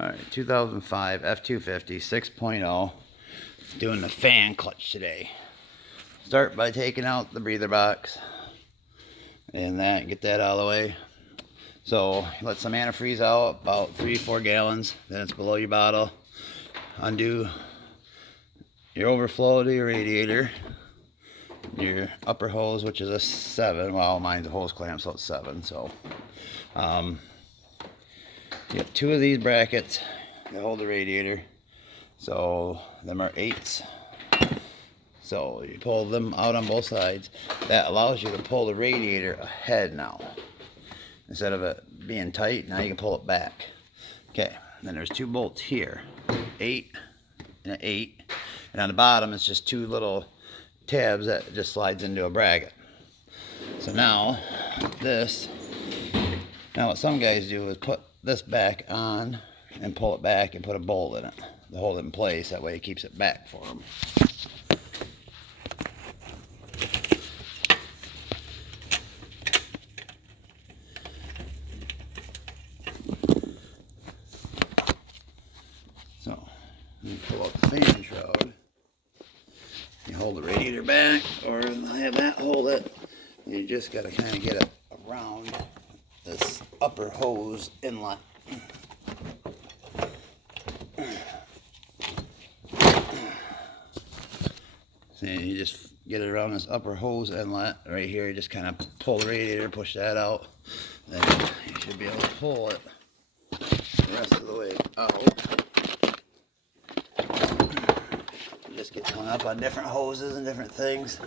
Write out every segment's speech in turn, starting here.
Alright, 2005 F250 6.0. Doing the fan clutch today. Start by taking out the breather box and get that out of the way. So let some antifreeze out, about 3-4 gallons. Then it's below your bottle. Undo your overflow to your radiator. Your upper hose, which is a 7. Well, mine's a hose clamp, so it's 7. So you have 2 of these brackets that hold the radiator. So them are 8s. So you pull them out on both sides. That allows you to pull the radiator ahead now. Instead of it being tight, now you can pull it back. Okay, then there's 2 bolts here. 8 and an 8. And on the bottom it's just 2 little tabs that just slides into a bracket. So now what some guys do is put this back on and pull it back and put a bolt in it to hold it in place. That way it keeps it back for them. So you pull out the fan shroud. You hold the radiator back, or have that hold it. You just got to kind of get it around this upper hose inlet. So you just get it around this upper hose inlet right here. You just kind of pull the radiator, push that out. Then you should be able to pull it the rest of the way out. You just get hung up on different hoses and different things.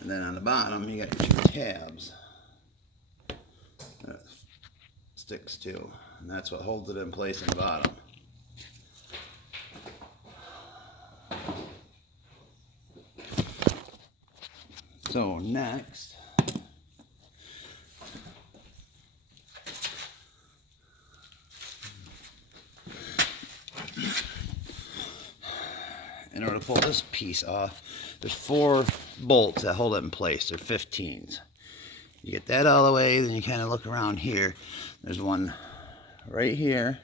And then on the bottom, you got your 2 tabs that it sticks to, and that's what holds it in place in the bottom. So next, in order to pull this piece off, there's 4 bolts that hold it in place. They're 15s. You get that out of the way, then you kind of look around here. There's one right here,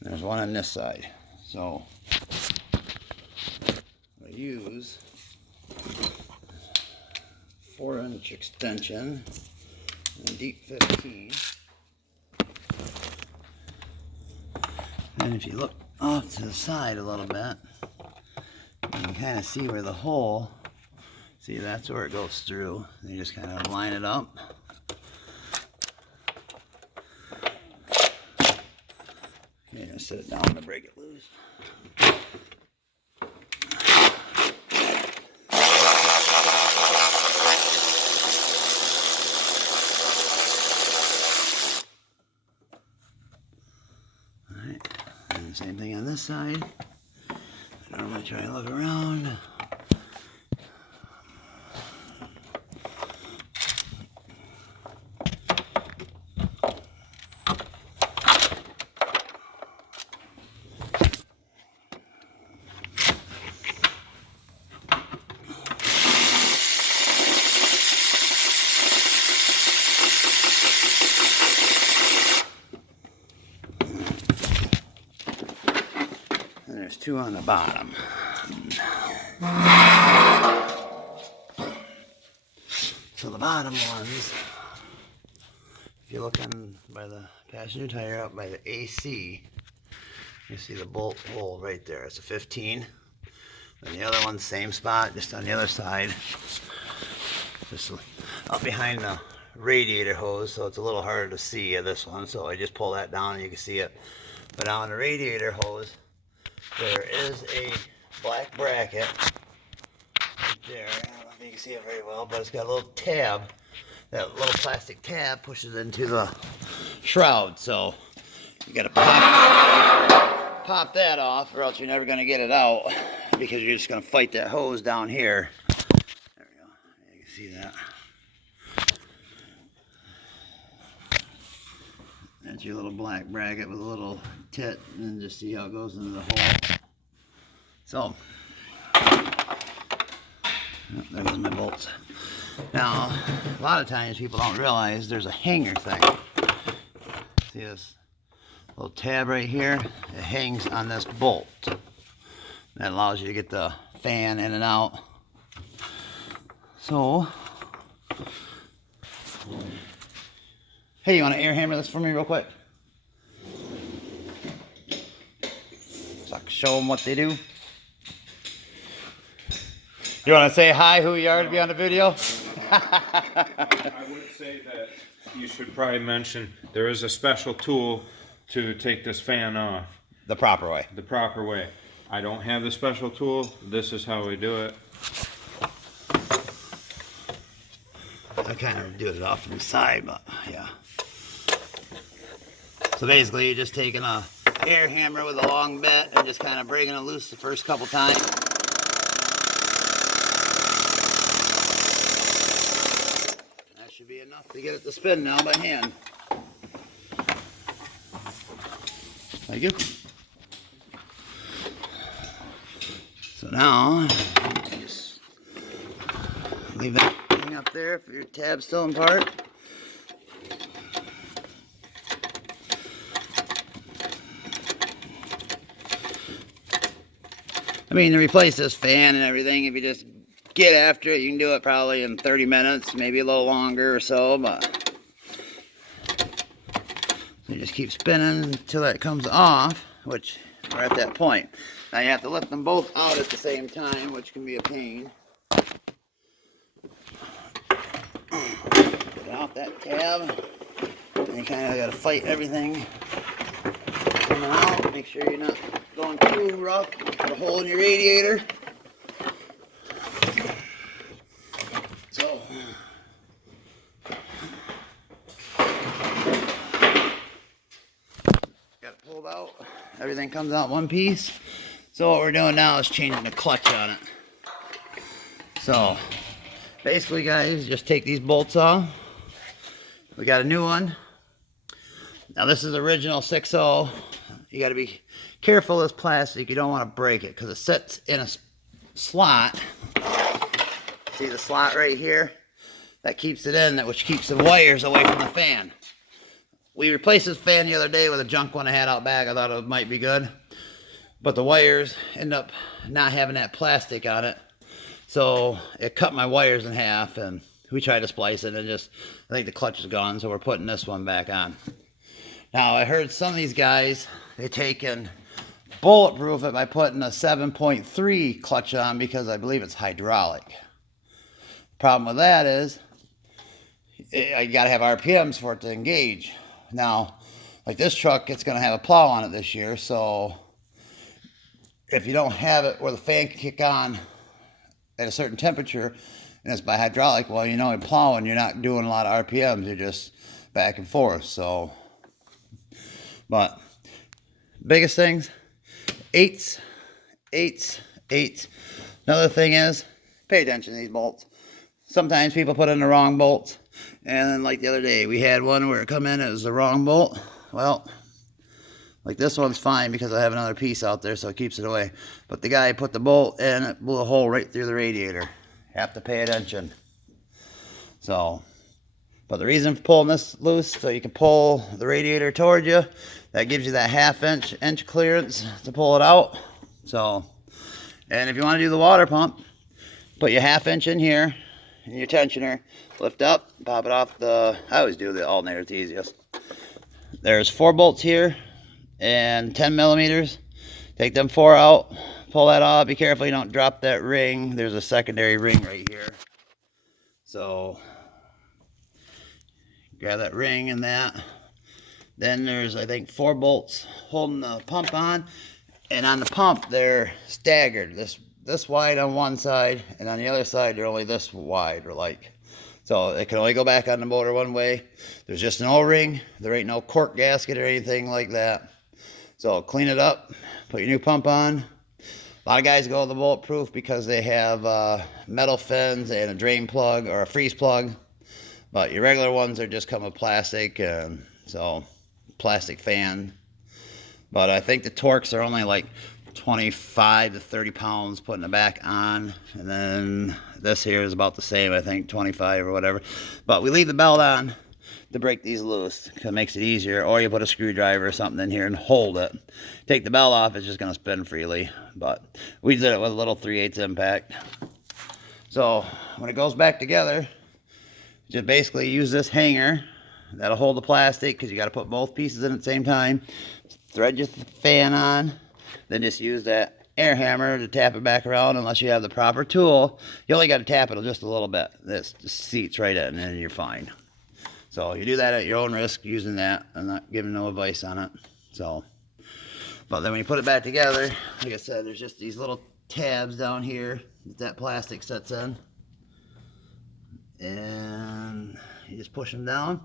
and there's one on this side. So I use 4-inch extension and a deep 15. And if you look off to the side a little bit, you can kind of see where the hole, see, that's where it goes through. And you just kind of line it up. Okay, I'm gonna set it down to break it loose. Alright, and the same thing on this side. I normally try and look around. And there's 2 on the bottom. So the bottom ones, if you're looking by the passenger tire up by the AC, you see the bolt hole right there. It's a 15. And the other one's same spot, just on the other side. Just up behind the radiator hose, so it's a little harder to see this one. So I just pull that down and you can see it. But on the radiator hose, there is a black bracket right there. I don't know if you can see it very well, but it's got a little tab. That little plastic tab pushes into the shroud. So you got to pop that off, or else you're never going to get it out, because you're just going to fight that hose down here. There we go. You can see that. That's your little black bracket with a little tit, and then just see how it goes into the hole. So, oh, there goes my bolts. Now, a lot of times people don't realize there's a hanger thing. See this little tab right here? It hangs on this bolt. That allows you to get the fan in and out. So, hey, you want to air hammer this for me real quick? So I can show them what they do. You want to say hi, who you are, to be on the video? I would say that you should probably mention there is a special tool to take this fan off. The proper way. The proper way. I don't have the special tool. This is how we do it. I kind of do it off from the side, but yeah. So basically, you're just taking a air hammer with a long bit and just kind of breaking it loose the first couple times. That should be enough to get it to spin now by hand. Thank you. So now, just leave that thing up there for your tab still in part. I mean, to replace this fan and everything, if you just get after it, you can do it probably in 30 minutes, maybe a little longer or so, but you just keep spinning until that comes off, which we're at that point. Now you have to lift them both out at the same time, which can be a pain. Get off that tab, and you kind of got to fight everything coming out. Make sure you're not going too rough. Put a hole in your radiator. So, got it pulled out. Everything comes out one piece. So what we're doing now is changing the clutch on it. So, basically guys, just take these bolts off. We got a new one. Now this is original 6.0. You got to be careful of this plastic. You don't want to break it because it sits in a slot. See the slot right here? That keeps it in, which keeps the wires away from the fan. We replaced this fan the other day with a junk one I had out back. I thought it might be good. But the wires end up not having that plastic on it. So it cut my wires in half, and we tried to splice it, and just, I think the clutch is gone, so we're putting this one back on. Now, I heard some of these guys, they take and bulletproof it by putting a 7.3 clutch on because I believe it's hydraulic. Problem with that is, you gotta have RPMs for it to engage. Now, like this truck, it's gonna have a plow on it this year, so if you don't have it where the fan can kick on at a certain temperature, and it's by hydraulic, well, you know, in plowing, you're not doing a lot of RPMs, you're just back and forth, so. But, biggest things, eights. Another thing is, pay attention to these bolts. Sometimes people put in the wrong bolts, and then like the other day, we had one where it come in, it was the wrong bolt. Well, like this one's fine because I have another piece out there, so it keeps it away. But the guy put the bolt in, it blew a hole right through the radiator. You have to pay attention. So, but the reason for pulling this loose, so you can pull the radiator towards you, that gives you that half-inch clearance to pull it out. So, and if you want to do the water pump, put your half-inch in here, and your tensioner, lift up, pop it off the, I always do the alternator, it's the easiest. There's 4 bolts here, and 10 millimeters. Take them 4 out, pull that off. Be careful you don't drop that ring. There's a secondary ring right here. So grab that ring and that. Then there's, I think, 4 bolts holding the pump on. And on the pump, they're staggered. This wide on one side, and on the other side, they're only this wide, or like. So it can only go back on the motor one way. There's just an O-ring. There ain't no cork gasket or anything like that. So clean it up, put your new pump on. A lot of guys go with the bulletproof because they have metal fins and a drain plug or a freeze plug. But your regular ones are just come with plastic, so plastic fan. But I think the torques are only like 25 to 30 pounds putting it back on, and then this here is about the same, I think 25 or whatever. But we leave the belt on to break these loose because it makes it easier, or you put a screwdriver or something in here and hold it. Take the belt off, it's just going to spin freely. But we did it with a little 3/8 impact. So when it goes back together, just basically use this hanger that'll hold the plastic, because you got to put both pieces in at the same time. Thread your fan on, then just use that air hammer to tap it back around. Unless you have the proper tool, you only got to tap it just a little bit. This just seats right in and you're fine. So you do that at your own risk using that. I'm not giving no advice on it. So, but then when you put it back together, like I said, there's just these little tabs down here that plastic sets in, and you just push them down.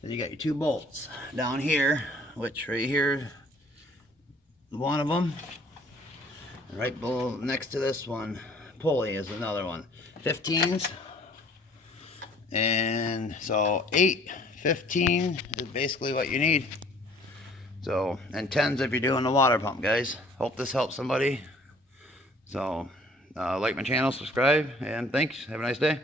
Then you got your 2 bolts down here, which right here, one of them, and right below next to this one, pulley is another one. 15s, and so 8, 15 is basically what you need. So, and 10s if you're doing the water pump, guys. Hope this helps somebody. So like my channel, subscribe, and thanks. Have a nice day.